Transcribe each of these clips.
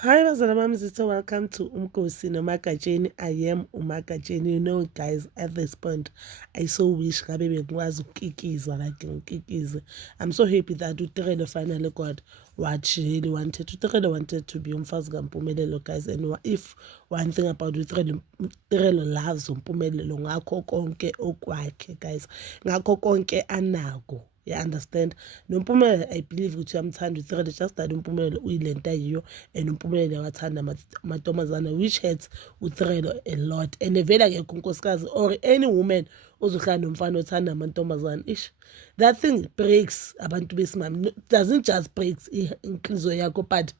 Hi, Mazalama, welcome to Umkosi Nomakajeni. I am Umakajeni. You know, guys, at this point, I so wish Kabe was Kiki's like Kiki's. I'm so happy that Utrele finally got what she really wanted. Utrele wanted to be Umfazgampumelelo, guys. And if one thing about Utrele loves Umpumelelo, ngakho konke okwakhe, guys. Ngakho konke anago. You understand? Nompumelelo, I believe ukuthi uyamthanda uThread, just that uMpumelelo uyilenta yiyo and uMpumelelo wathanda amantombazana, which hurts uThread a lot. And vele akekho unkosikazi or any woman ozohlala nomfana othanda amantombazana, ish, that thing breaks abantu besimame. Doesn't just breaks inhliziyo yakho, but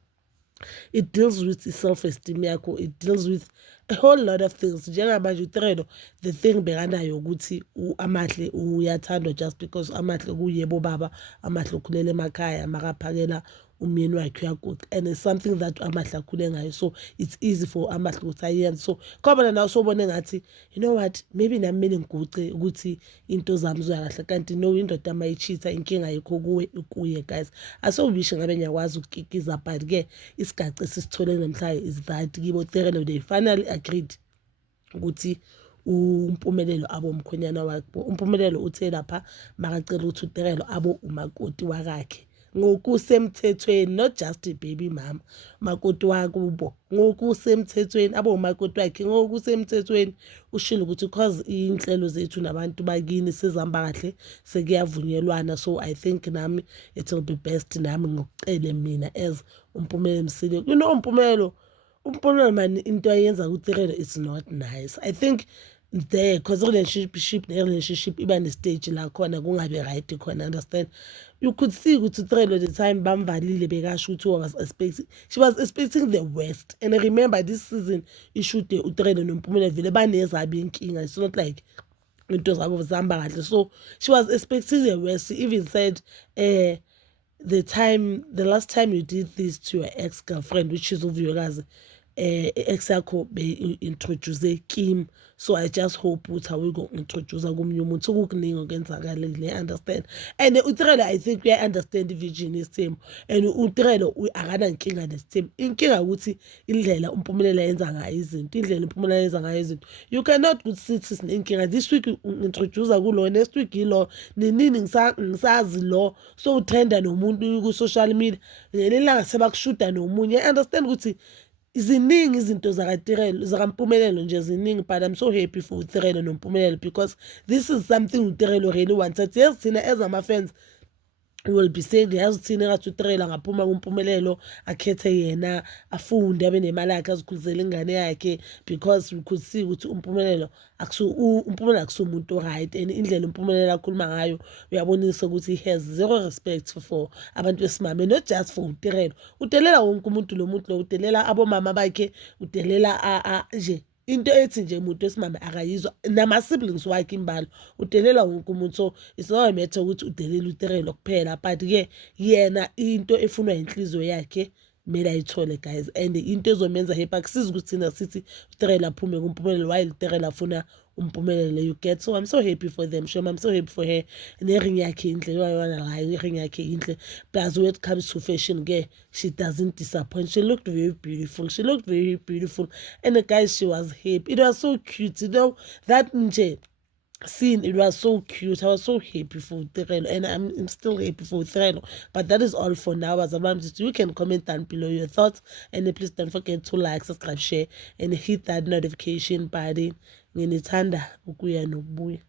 it deals with self-esteem yakho, it deals with a whole lot of things. Njengamanje uThredo, the thing bekanayo ukuthi amahle uyathandwa just because amahle kuyebo baba, amahle ukhulela emakhaya makaphakela umyeni wakhe uyakude, and it's something that amahle akhule ngayo, so it's easy for amahle ukuthi ayenze. So khona nawe sobone ngathi, you know what, maybe nami kumele ngiguce ukuthi into zami zoya kahle, kanti no, indoda mayichitha inkinga yikho kuye, guys. Asowisho ngabe ngiyakwazi ukukikiza, but ke isigaci esisithole namhlanje is that kibo Thredo they finally agreed ukuthi uMpumelelo abo umkhwenyana wakhe. uMpumelelo uthe lapha makacela ukuthi uThredo abo umakoti wakakhe ngokusemthethweni, not just a baby mama, makoti wakubo ngokusemthethweni, abo umakoti wakhe ngokusemthethweni. Ushilo ukuthi because inhlelo zethu nabantu bakini sizihamba kahle sekuyavunyelwana, so I think nami it will be best nami ngokucele mina as uMpumelelo Msile. You know, uMpumelelo man, into ayenza kuThredo it's not nice. I think there, because relationship iba ne-stage la khona kungabi right khona, understand. You could see ukuthi uThredo the time bamvalile bekasho ukuthi she was expecting the worst. And I remember this season ishude uThredo noMpumelelo vele banezabi inkinga, it's not like into zabo zihamba kahle, so she was expecting the worst. She even said the last time you did this to your ex-girlfriend, which is uVuyokazi, ex yakho be-introduce Kim, so I just hope ukuthi awuyi-introduce komunye umuntu. Kukuningi okwenzakalile, understand. And uThredo, I think uya-understand i-Virginia sithembu, and uThredo akanankinga nesithembu. Inkinga ukuthi indlela uMpumelelo yenza ngayo izinto, indlela uMpumelelo yenza ngayo izinto. You cannot sithi sinenkinga this week introduce kulo, next week yilo, ninini ngisazi lo, so utrenda nomuntu ku-social media, ngelinye ilanga sebakushuda nomunye. Understand ukuthi ziningi izinto zakaMpumelelo nje ziningi, but I'm so happy for uThredo noMpumelelo because this is something uThredo really wanted. Yes, thina as ama-fans will be saying yazi thina ngathi uThredo ngaphuma kuMpumelelo akhethe yena afunde abe nemali yakhe azikhulisele ingane yakhe, because we could see ukuthi uMpumelelo akusumuntu right, and indlela uMpumelelo akhuluma ngayo uyabonisa ukuthi he has zero respect for abantu besimame, not just for uThredo. Udelela wonke umuntu, lo muntu lo udelela abomama bakhe, udelela nje into ethi nje umuntu wesimame akayizwa nama-siblings wakhe imbala, udelela wonke umuntu. So it's not a matter ukuthi udelela uThredo kuphela, but ke yena into efunwa inhliziyo yakhe kumele ayithole, guys, and into ezomenza happy. Akusizi ukuthi thina sithi uThredo aphume kuMpumelelo while uThredo afuna uMpumelelo, you get. So I'm so happy for them, Shem. I'm so happy for her. Nering yakhe inhle, yona la iring yakhe inhle. Plus when it comes to fashion, girl, she doesn't disappoint. She looked very beautiful. She looked very beautiful. And the guys, she was happy. It was so cute, you know, that nje scene, it was so cute. I was so happy for Thredo, and I'm still happy for Thredo. But that is all for now. As a you can comment down below your thoughts, and please don't forget to like, subscribe, share, and hit that notification button. Nginithanda ukuya nokubuya.